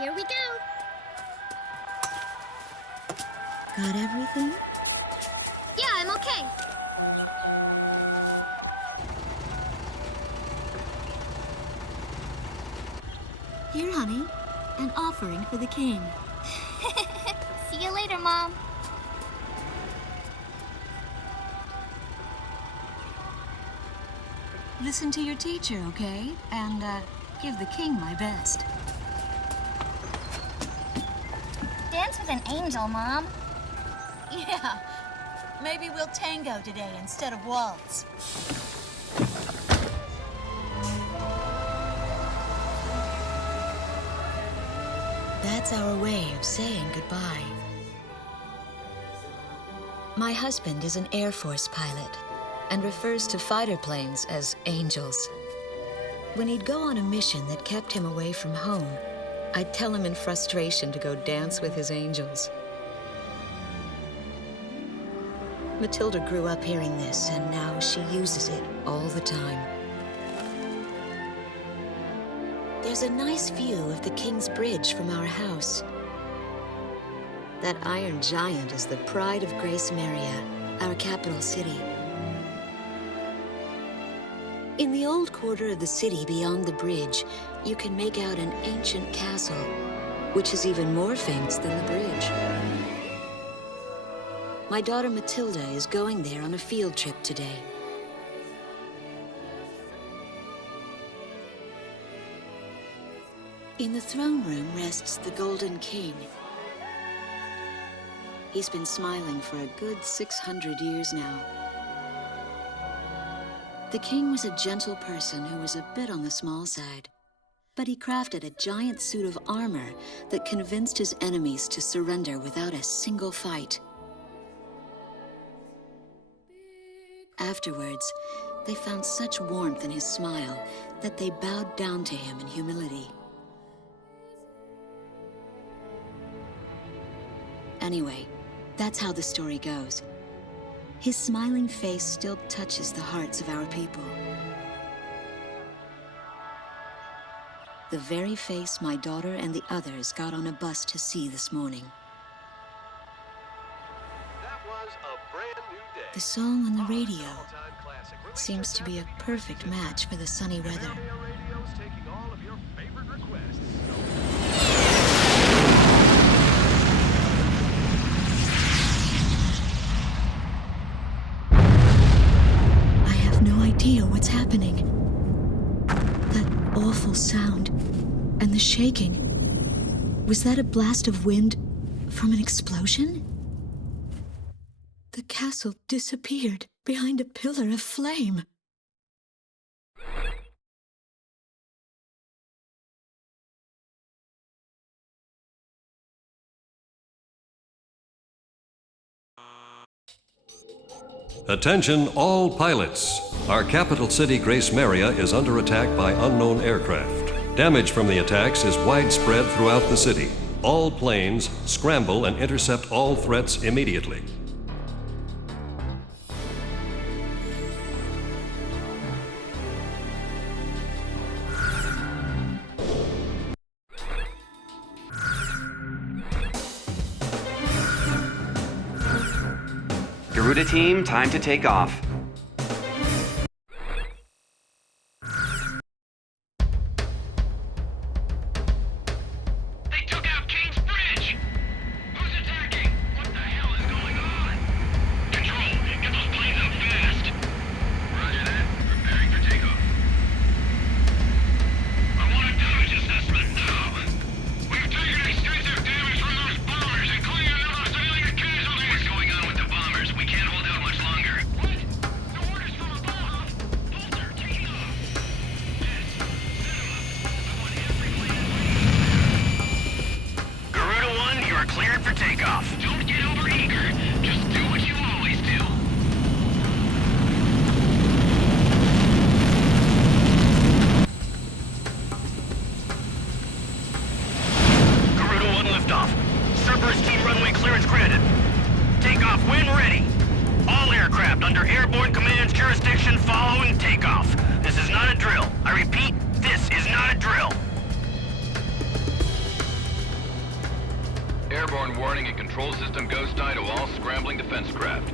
Here we go. Got everything? Yeah, I'm okay. Here, honey. An offering for the king. See you later, Mom. Listen to your teacher, okay? And, give the king my best. Dance with an angel, Mom. Yeah. Maybe we'll tango today instead of waltz. That's our way of saying goodbye. My husband is an Air Force pilot and refers to fighter planes as angels. When he'd go on a mission that kept him away from home, I'd tell him in frustration to go dance with his angels. Matilda grew up hearing this, and now she uses it all the time. There's a nice view of the King's Bridge from our house. That iron giant is the pride of Gracemeria, our capital city. In the old quarter of the city beyond the bridge, you can make out an ancient castle, which is even more famous than the bridge. My daughter Matilda is going there on a field trip today. In the throne room rests the Golden King. He's been smiling for a good 600 years now. The king was a gentle person who was a bit on the small side, but he crafted a giant suit of armor that convinced his enemies to surrender without a single fight. Afterwards, they found such warmth in his smile that they bowed down to him in humility. Anyway, that's how the story goes. His smiling face still touches the hearts of our people. The very face my daughter and the others got on a bus to see this morning. That was a brand new day. The song on the radio seems to be a perfect match for the sunny weather. Radio's taking all of your favorite requests. I have no idea what's happening. That awful sound and the shaking. Was that a blast of wind from an explosion? The castle disappeared behind a pillar of flame. Attention all pilots. Our capital city, Gracemeria, is under attack by unknown aircraft. Damage from the attacks is widespread throughout the city. All planes scramble and intercept all threats immediately. Garuda team, time to take off. They took out King's Bridge! Who's attacking? What the hell is going on? Control, get those planes up fast. Roger that. Preparing for takeoff. I want a damage assessment now. We've taken extensive damage from those bombers, including a number of civilian casualties. What's going on with the bombers? We can't hold out much longer. What? The orders from above? Bolter, taking off. Yes, set him up. I want every plane Garuda 1, you are cleared for takeoff. Don't get overeager. Just do what you always do. Garuda 1 liftoff. Cerberus team runway clearance granted. Takeoff when ready. All aircraft under airborne command's jurisdiction following takeoff. This is not a drill. I repeat, this is not a drill. airborne warning and control system ghost eye to all scrambling defense craft.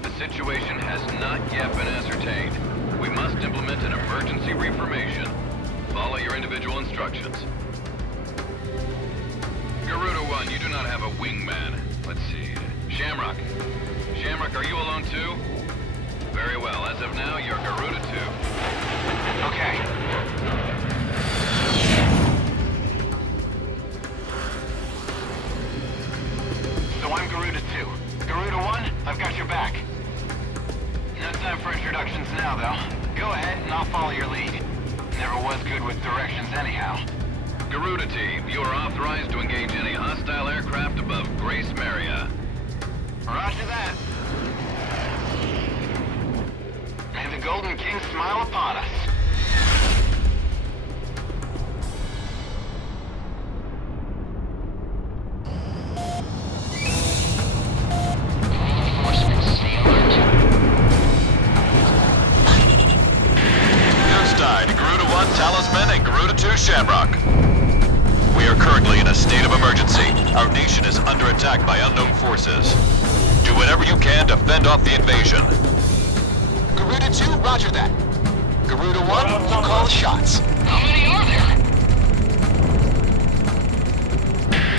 The situation has not yet been ascertained. We must implement an emergency reformation. Follow your individual instructions. Garuda 1, you do not have a wingman. Let's see. Shamrock. Shamrock, are you alone too? Very well. As of now, you're Garuda 2. Okay. So I'm Garuda 2. Garuda 1, I've got your back. No time for introductions now, though. Go ahead and I'll follow your lead. Never was good with directions anyhow. Garuda Team, you are authorized to engage any hostile aircraft above Gracemeria. Roger that. May the Golden King smile upon us. Talisman and Garuda 2 Shamrock. We are currently in a state of emergency. Our nation is under attack by unknown forces. Do whatever you can to fend off the invasion. Garuda 2, roger that. Garuda 1, you call the shots. How many are there?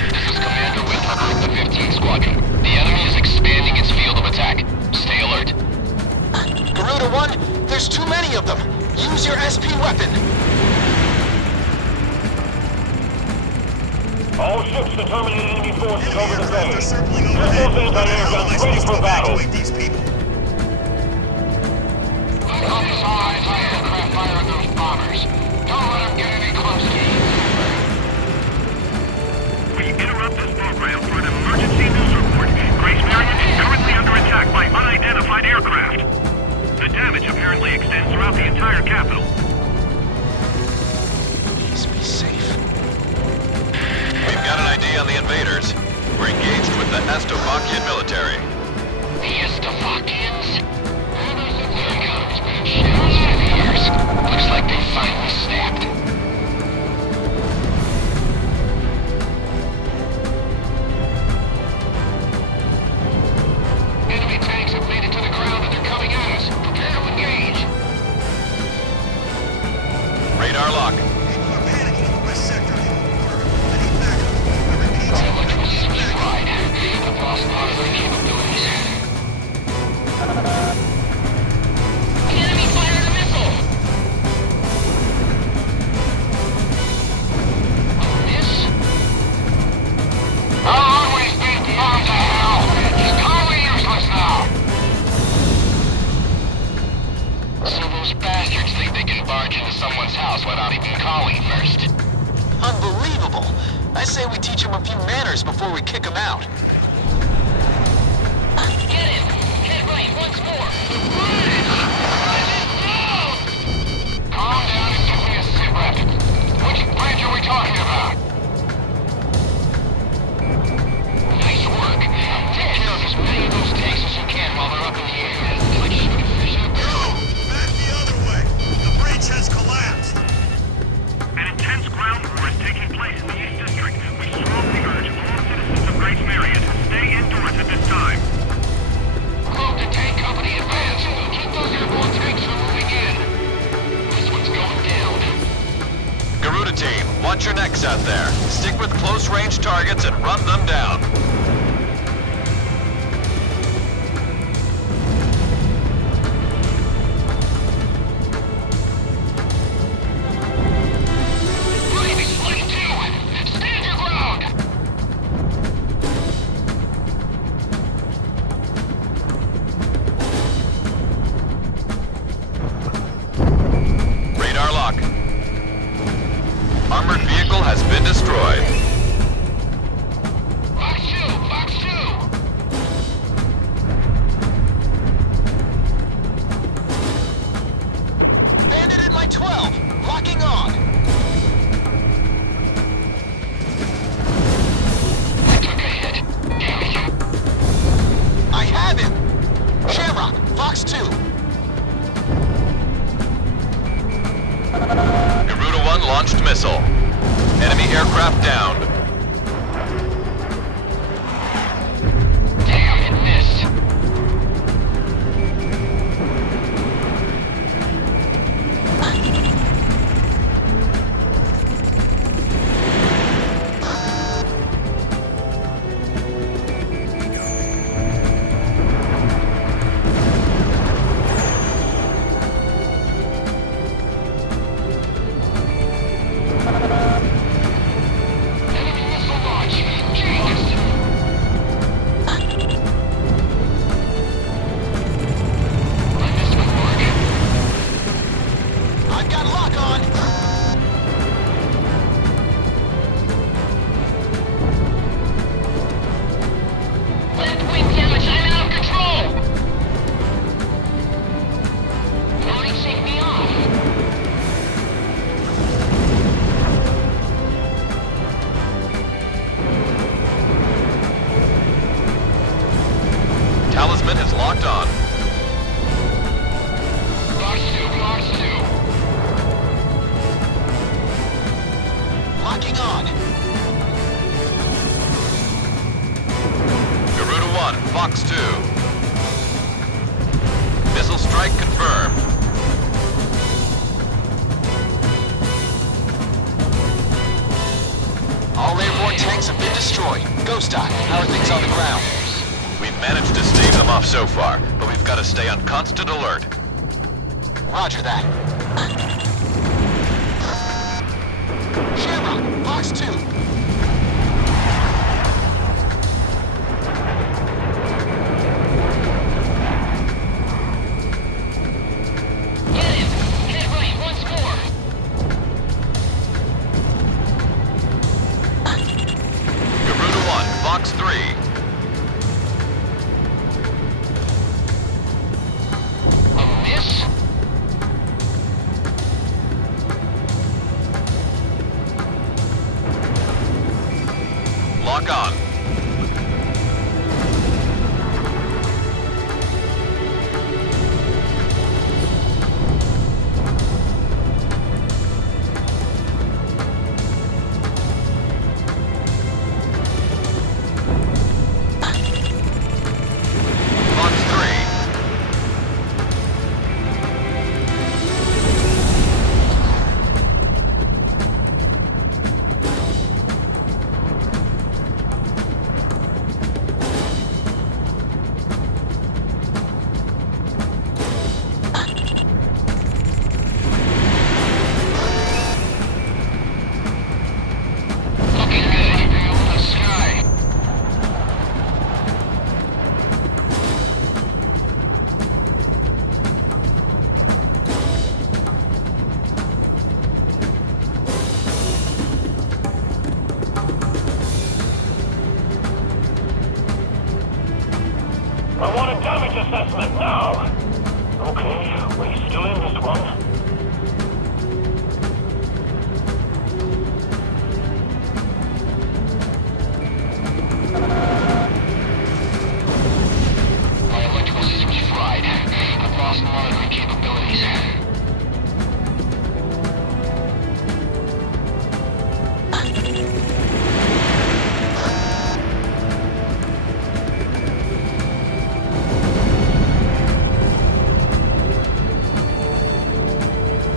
This is Commander Winthrop of the 15th Squadron. The enemy is expanding its field of attack. Stay alert. Garuda 1, there's too many of them. Use your SP weapon! All ships to terminate enemy forces over the bay. Get those anti-air guns ready for battle. Focus all anti-aircraft fire on those bombers. Don't let them get any close to you. We interrupt this program for an emergency news report. Gracemeria is currently under attack by unidentified aircraft. The damage apparently extends throughout the entire capital. Please be safe. We've got an ID on the invaders. We're engaged with the Astofakian military. The Astofakians? There comes shadows out of yours. Looks like they finally snapped. Enemy tanks have made it to the ground and they're coming at us. Prepare to engage. Radar lock. People are panicking in the west sector of the border. I need backup. I repeat, Our electrical I need systems backup. fried. I've lost part of their capabilities. The enemy fired a missile! Miss? Our runway's been bombed to hell! It's totally useless now! So those bastards think they can barge into someone's house without even calling first. Unbelievable! I say we teach them a few manners before we kick them out. Get him! Head right, once more! Calm down and give me a sit rep. Which bridge are we talking about? Nice work. Take care of as many of those tanks as you can while they're up in the air. Like shooting fish in a barrel. Back the other way. The bridge has collapsed. An intense ground war is taking place in the East District. We strongly urge all citizens of Gracemeria to stay indoors at this time. Quote the tank company advance. Keep those airborne tanks from moving in. This one's going down. Garuda Team, watch your necks out there. Stick with close-range targets and run them down. Brave is flight 2. Stand your ground. Radar lock. Armored vehicle has been destroyed. Box 2! Box 2! Bandit at my 12! Locking on! I took a hit. Damn it. I have him! Shamrock, Fox 2. Garuda 1 launched missile. Enemy aircraft downed. Fox 2. Missile strike confirmed. All airborne tanks have been destroyed. Ghost Eye, how are things on the ground? We've managed to stave them off so far, but we've got to stay on constant alert. Roger that. Shamrock, Fox 2. Fox 3. Miss? Lock on. I want a damage assessment now! Okay, we still in this one. My electrical system's fried. I've lost monitoring capabilities.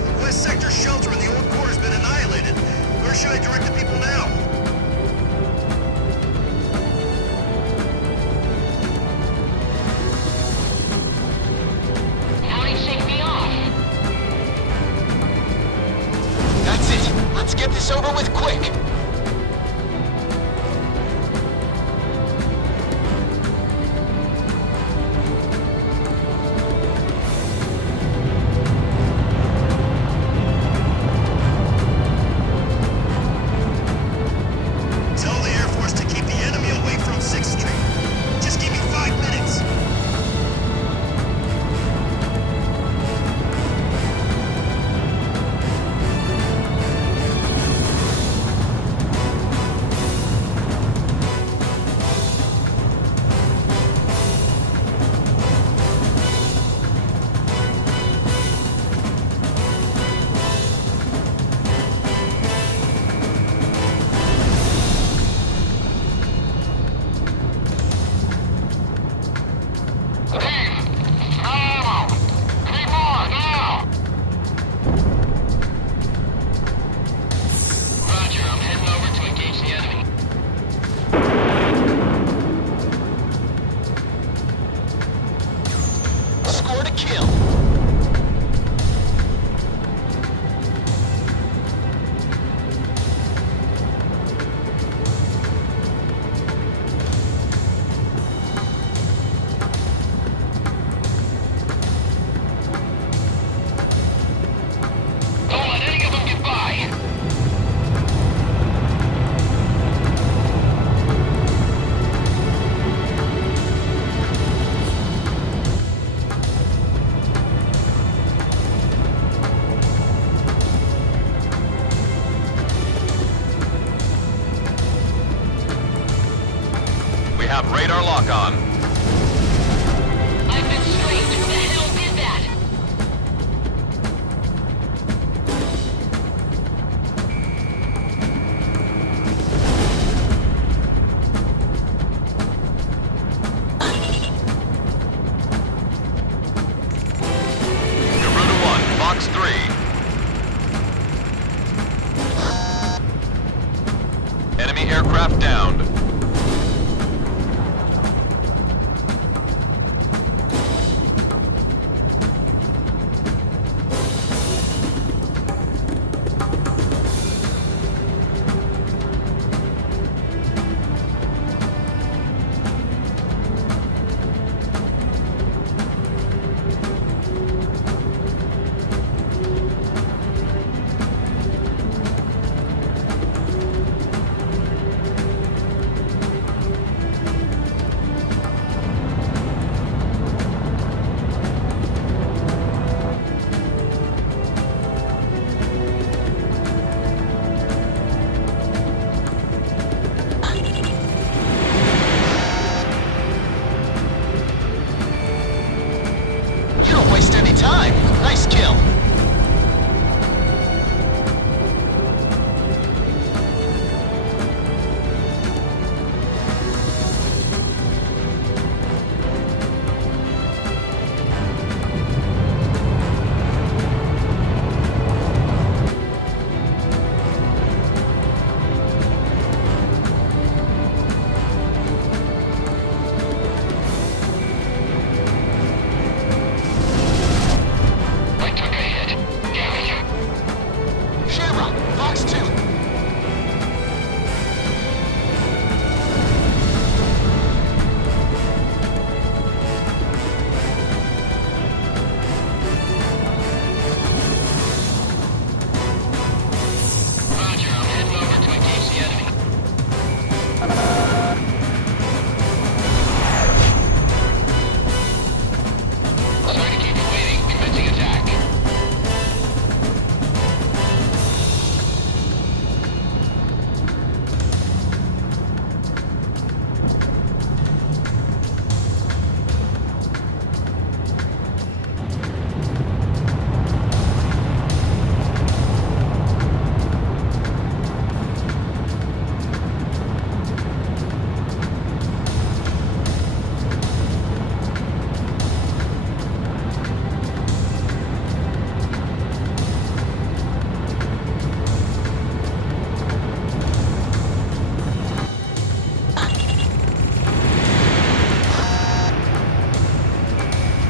The West Sector shelter in the old quarter's been annihilated. Where should I direct the people now? How'd he shake me off? That's it. Let's get this over with quick. Tell the Air Force to keep the enemy away from 6th Street. Just give me 5 minutes. Roger, I'm heading over to engage the enemy. Scored a kill. Don't let any of them get by. We have radar lock on. I've been screened. Who the hell did that? aircraft downed. You don't waste any time. Nice kill. I took a hit. Damn it. Shamrock, Fox 2. Roger, I'm heading over to engage the enemy. Sorry to keep you waiting. Commencing attack.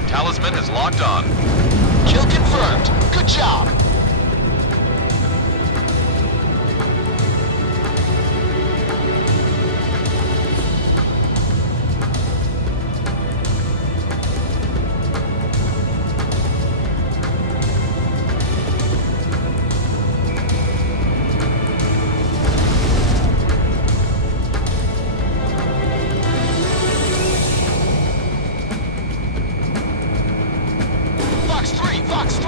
Talisman is locked on. Kill confirmed. Good job. Fox 3, Fox 3.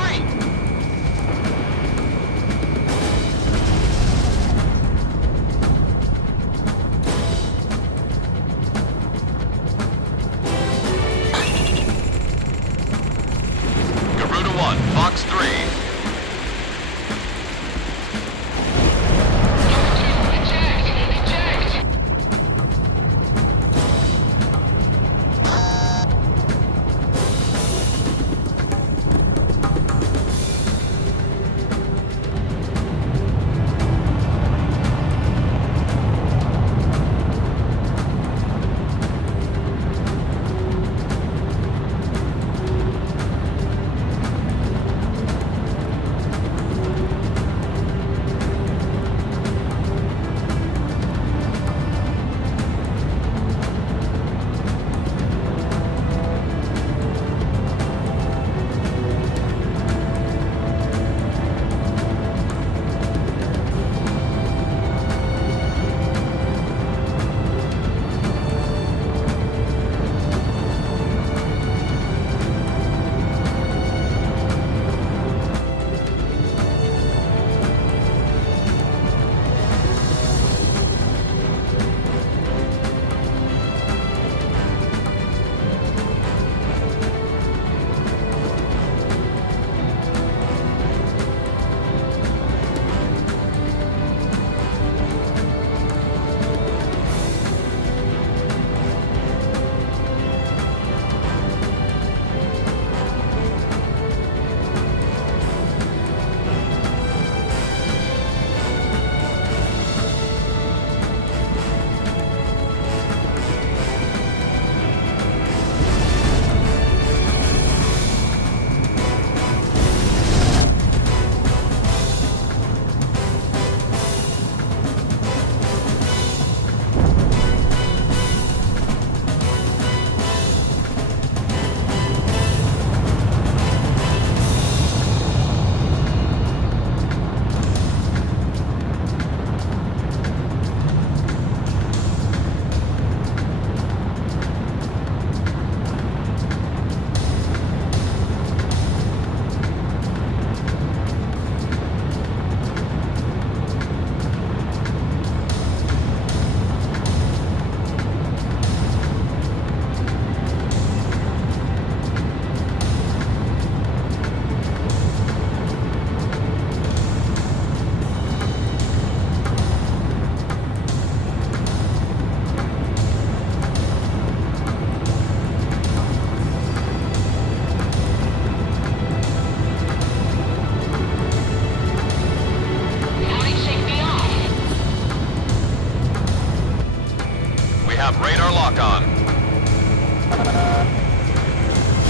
have radar lock on.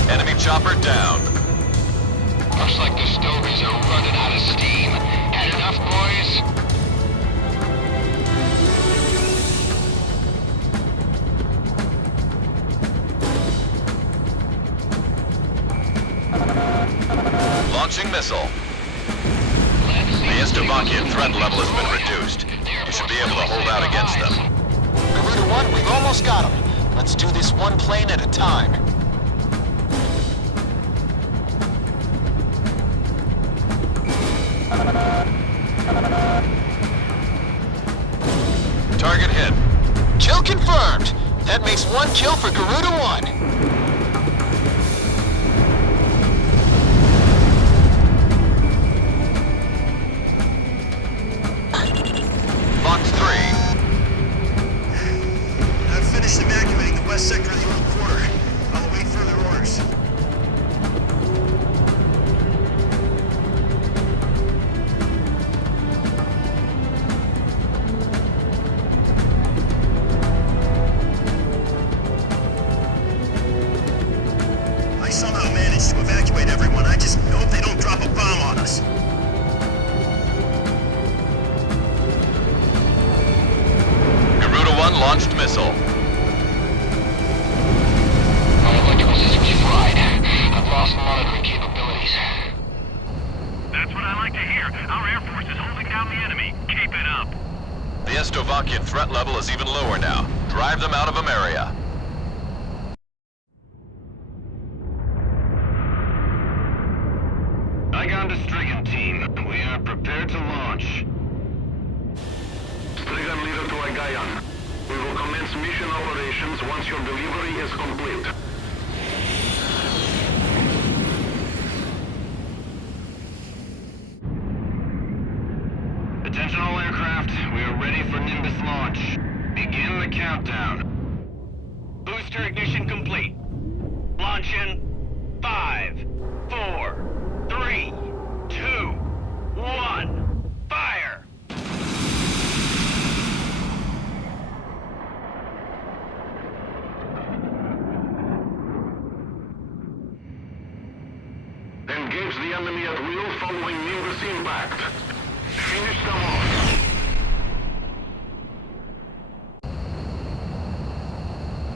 Enemy chopper down. Looks like the stogies are running out of steam. Had enough, boys? Launching missile. The Slovakian threat level has been reduced. You should be able to hold out against them. Garuda 1, we've almost got him. Let's do this one plane at a time. Target hit. Kill confirmed. That makes 1 kill for Garuda 1. Box 3. I've finished evacuating the west sector of the old quarter. I'll await further orders. I somehow managed to evacuate everyone. I just hope they don't drop a bomb on us. Garuda 1 launched missile. My electrical system's fried. I've lost monitoring capabilities. That's what I like to hear. Our Air Force is holding down the enemy. Keep it up. The Slovakian threat level is even lower now. Drive them out of Ameria. Igon to Strigan team. We are prepared to launch. Strigan leader to Igayan. We will commence mission operations once your delivery is complete. Attention all aircraft. We are ready for Nimbus launch. Begin the countdown. Booster ignition complete. Launch in 5, 4, 3, 2, 1. Fire! Engage the enemy at will following Nimbus impact. Finish them off.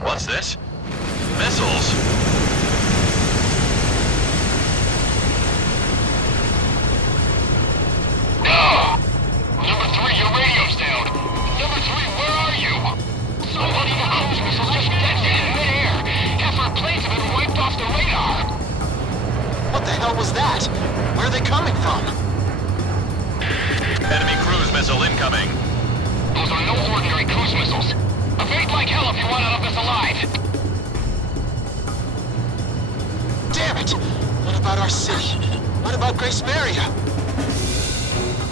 What's this? Missiles? Number 3, your radio's down. Number 3, where are you? Somebody in the cruise missiles just dead in midair. Half our planes have been wiped off the radar. What the hell was that? Where are they coming from? Enemy cruise missile incoming. Those are no ordinary cruise missiles. Evade like hell if you want out of this alive. Damn it! What about our city? What about Gracemeria?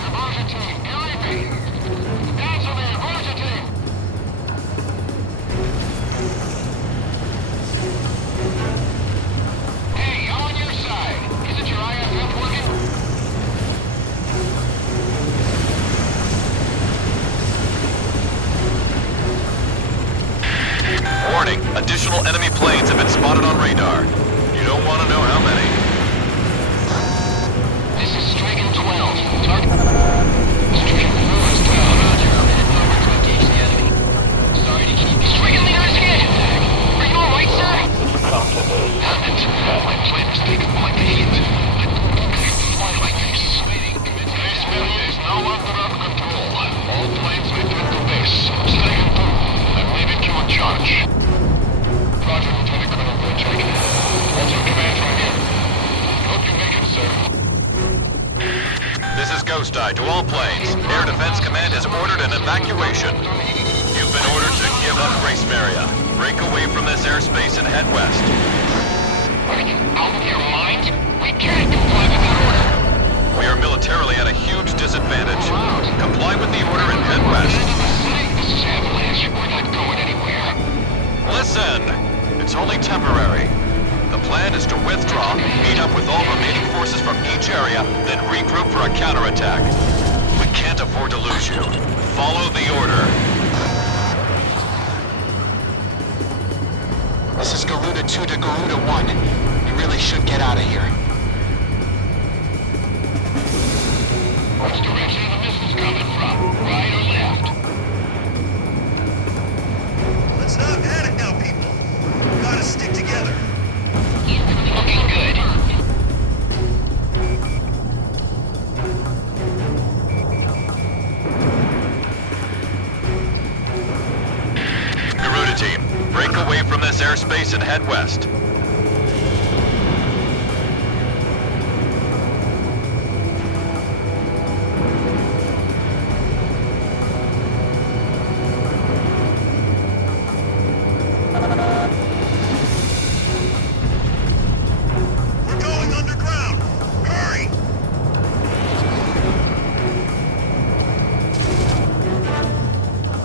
Reversion team, believe me. Answer me, reversion team. Hey, I'm on your side. Isn't your IFF working? Warning, additional enemy planes have been spotted on radar. You don't want to know how many. This is Strigan 12. Target. Strigan 4 is down. Roger. I'm heading over to engage the enemy. Sorry to keep you. Strigan leader is hit! Are you alright, sir? My plane is taken like a hit. I can't fly like this. Gracemeria is now under our control. All planes return to base. Strigan 2, I'm leaving you in charge. Roger, Lieutenant Colonel Bridgwick. What's your command from here? Hope you make it, sir. This is Ghost Eye to all planes. Air Defense Command has ordered an evacuation. You've been ordered to give up Gracemeria. Break away from this airspace and head west. Are you out of your mind? We can't comply with that order. We are militarily at a huge disadvantage. Comply with the order and head west. This is Avalanche. We're not going anywhere. Listen, it's only temporary. The plan is to withdraw, meet up with all remaining forces from each area, then regroup for a counterattack. We can't afford to lose you. Follow the order. 2 to Garuda 1. We really should get out of here. Which direction are the missiles coming from? Right or left? Let's not panic now, people. We gotta stick together. Looking good. Garuda team, break away from this airspace and head west. We're going underground. Hurry!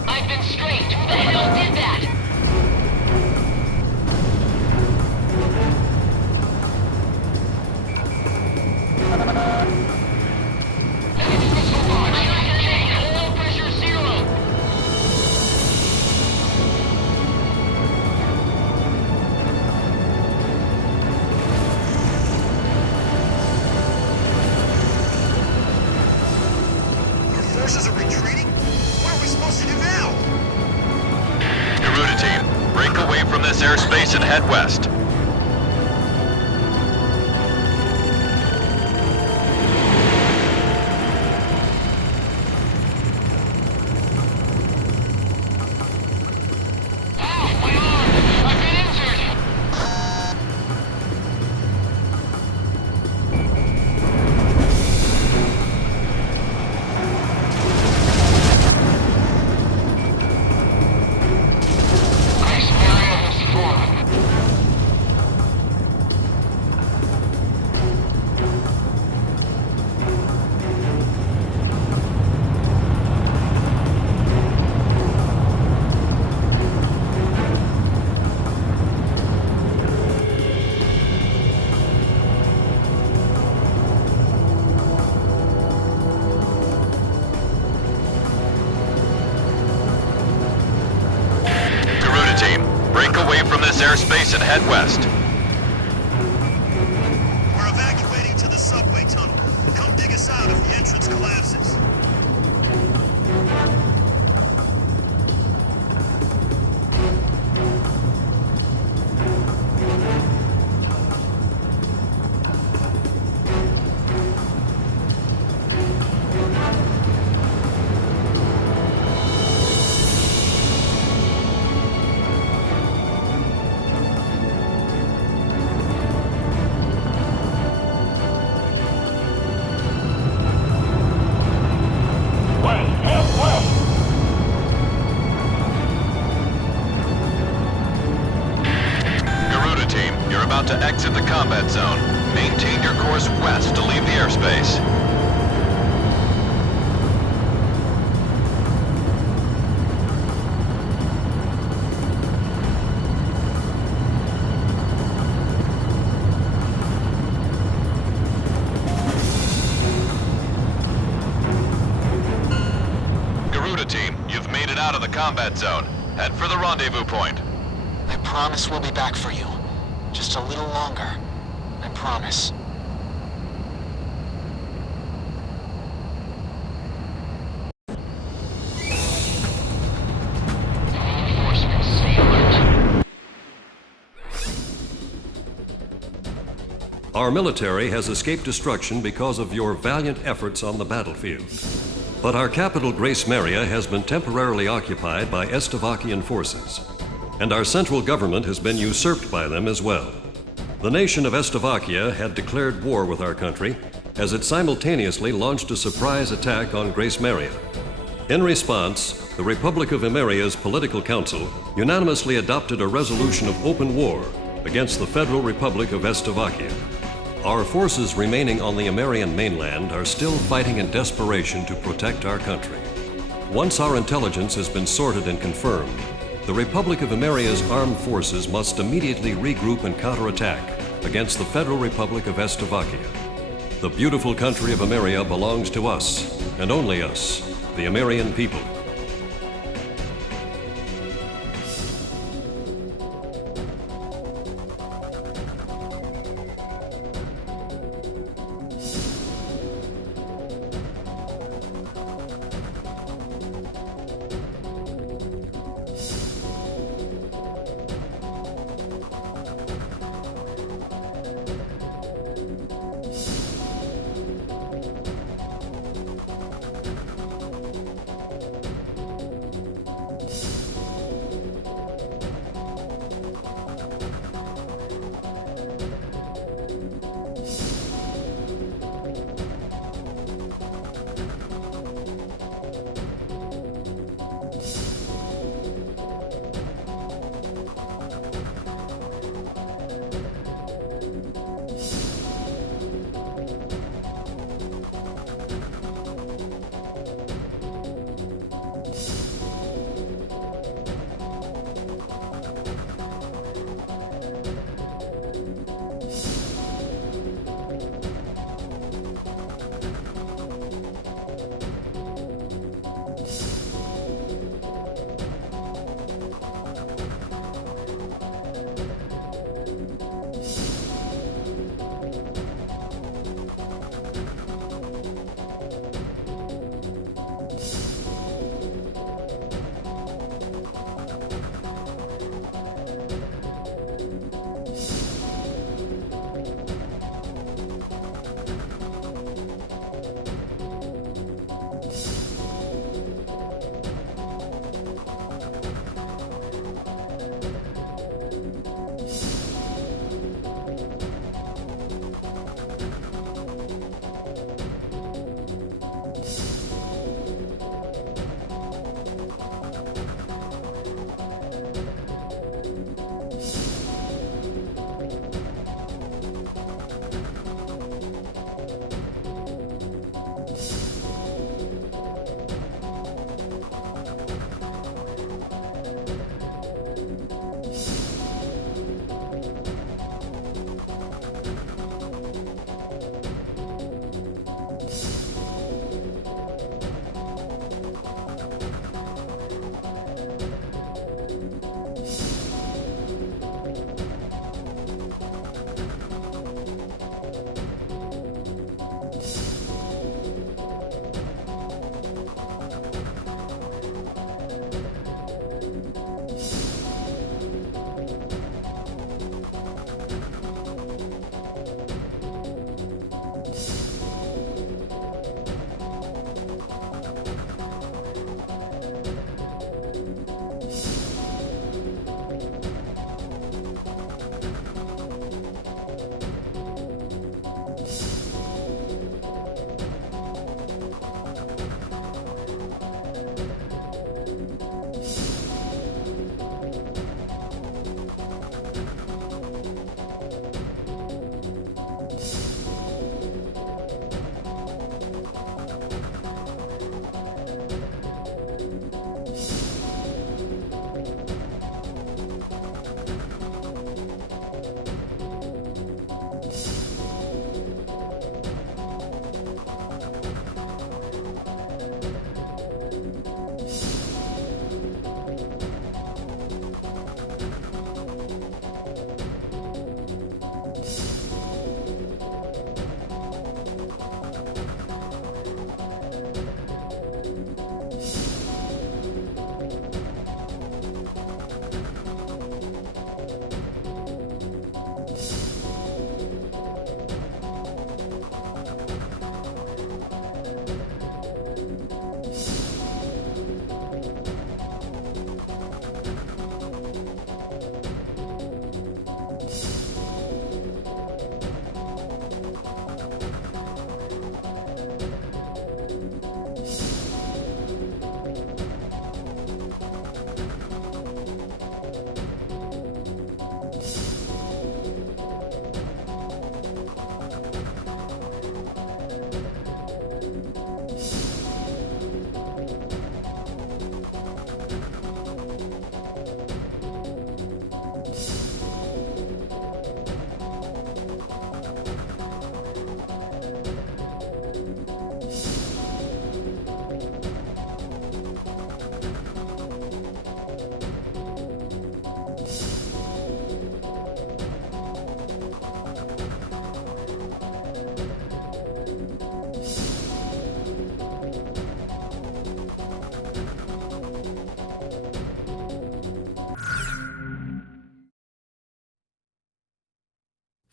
I've been straight. Who the hell did that? Enemy missile launch. Oil pressure 0. Our forces are retreating? What are we supposed to do now? Garuda team, break away from this airspace and head west. Ow, my arm! I've been injured! Gracemeria has fallen. Garuda team, break away from this airspace and head west. We're evacuating to the subway tunnel. Come dig us out if the entrance collapses. Garuda team, you're about to exit the combat zone. Maintain your course west to leave the airspace. Garuda team, you've made it out of the combat zone. Head for the rendezvous point. I promise we'll be back for you. Just a little longer. I promise. Reinforcements, stay alert. Our military has escaped destruction because of your valiant efforts on the battlefield. But our capital, Gracemeria, has been temporarily occupied by Estevakian forces, and our central government has been usurped by them as well. The nation of Estevakia had declared war with our country as it simultaneously launched a surprise attack on Gracemeria. In response, the Republic of Emeria's Political Council unanimously adopted a resolution of open war against the Federal Republic of Estevakia. Our forces remaining on the Emerian mainland are still fighting in desperation to protect our country. Once our intelligence has been sorted and confirmed, the Republic of Emeria's armed forces must immediately regroup and counterattack against the Federal Republic of Estevakia. The beautiful country of Emeria belongs to us, and only us, the Emerian people.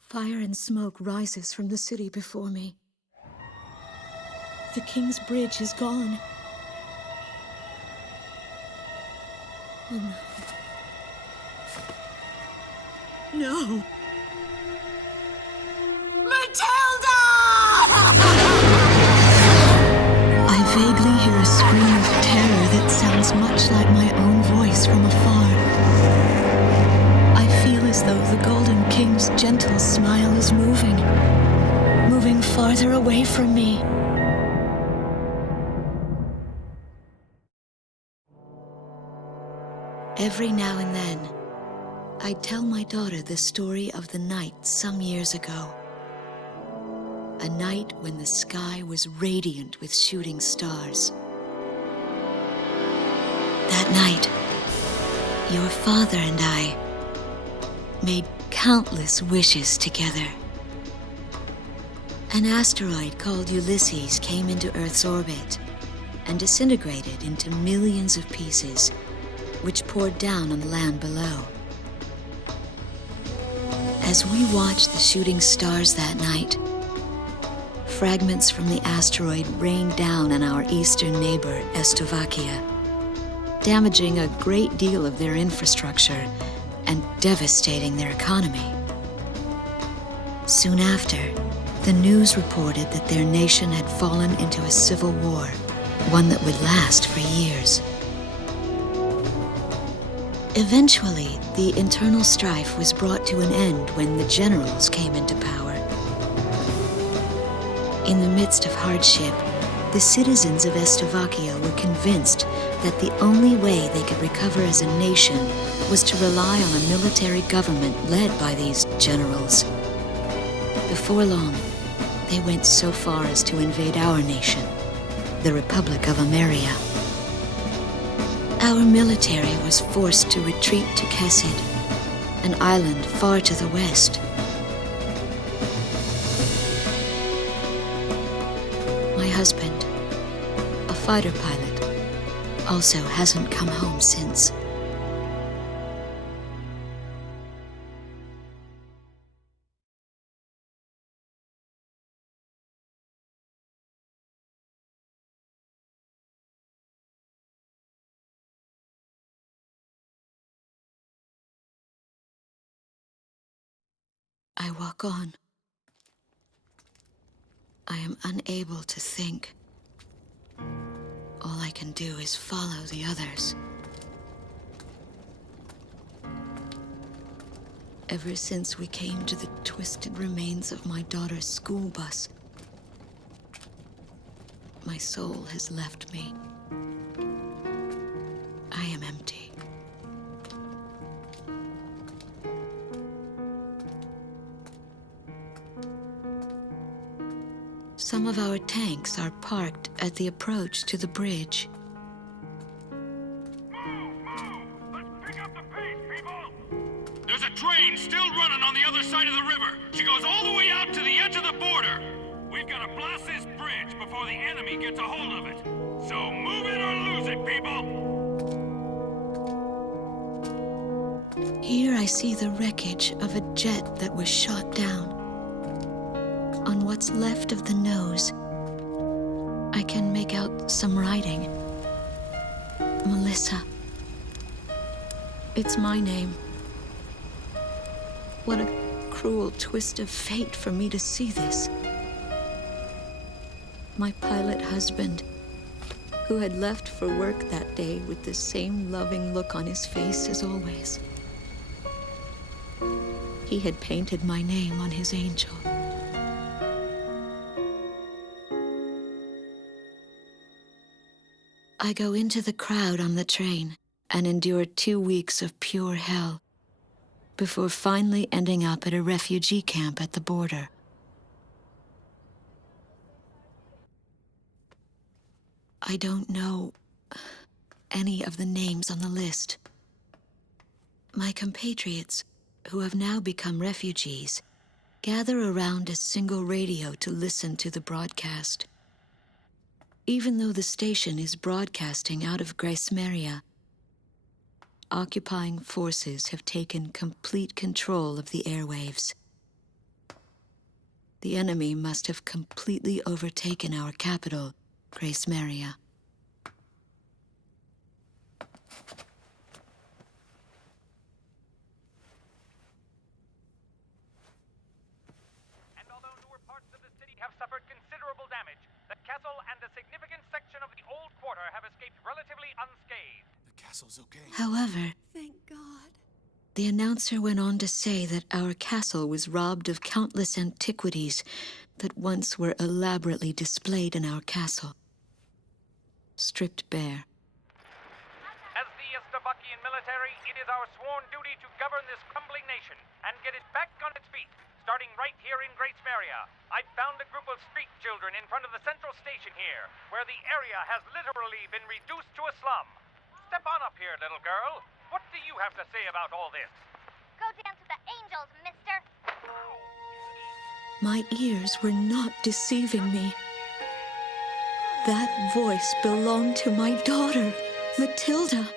Fire and smoke rises from the city before me. The King's Bridge is gone. Oh no. No! Matilda! I vaguely hear a scream of terror that sounds much like my own voice from afar. I feel as though the Golden King's gentle smile is moving farther away from me. Every now and then, I tell my daughter the story of the night some years ago. A night when the sky was radiant with shooting stars. That night, your father and I made countless wishes together. An asteroid called Ulysses came into Earth's orbit and disintegrated into millions of pieces, which poured down on the land below. As we watched the shooting stars that night, fragments from the asteroid rained down on our eastern neighbor, Slovakia, damaging a great deal of their infrastructure and devastating their economy. Soon after, the news reported that their nation had fallen into a civil war, one that would last for years. Eventually, the internal strife was brought to an end when the generals came into power. In the midst of hardship, the citizens of Slovakia were convinced that the only way they could recover as a nation was to rely on a military government led by these generals. Before long, they went so far as to invade our nation, the Republic of Ameria. Our military was forced to retreat to Kesid, an island far to the west. My husband, a fighter pilot, also hasn't come home since. I walk on. I am unable to think. All I can do is follow the others. Ever since we came to the twisted remains of my daughter's school bus, my soul has left me. I am empty. Some of our tanks are parked at the approach to the bridge. Let's pick up the pace, people! There's a train still running on the other side of the river. She goes all the way out to the edge of the border. We've got to blast this bridge before the enemy gets a hold of it. So move it or lose it, people! Here I see the wreckage of a jet that was shot down. On what's left of the nose, I can make out some writing. Melissa. It's my name. What a cruel twist of fate for me to see this. My pilot husband, who had left for work that day with the same loving look on his face as always. He had painted my name on his angel. I go into the crowd on the train and endure 2 weeks of pure hell before finally ending up at a refugee camp at the border. I don't know any of the names on the list. My compatriots, who have now become refugees, gather around a single radio to listen to the broadcast. Even though the station is broadcasting out of Gracemeria, occupying forces have taken complete control of the airwaves. The enemy must have completely overtaken our capital, Gracemeria. And although newer parts of the city have suffered considerable damage, the castle and a significant section of the old quarter have escaped relatively unscathed. The castle's okay. However, Thank God. the announcer went on to say that our castle was robbed of countless antiquities that once were elaborately displayed in our castle. Stripped bare. As the Estabakian military, it is our sworn duty to govern this crumbling nation and get it back on its feet, starting right here in Gracemeria. I found a group of street children in front of the central station here, where the area has literally been reduced to a slum. Step on up here, little girl. What do you have to say about all this? Go dance with the angels, mister. My ears were not deceiving me. That voice belonged to my daughter, Matilda.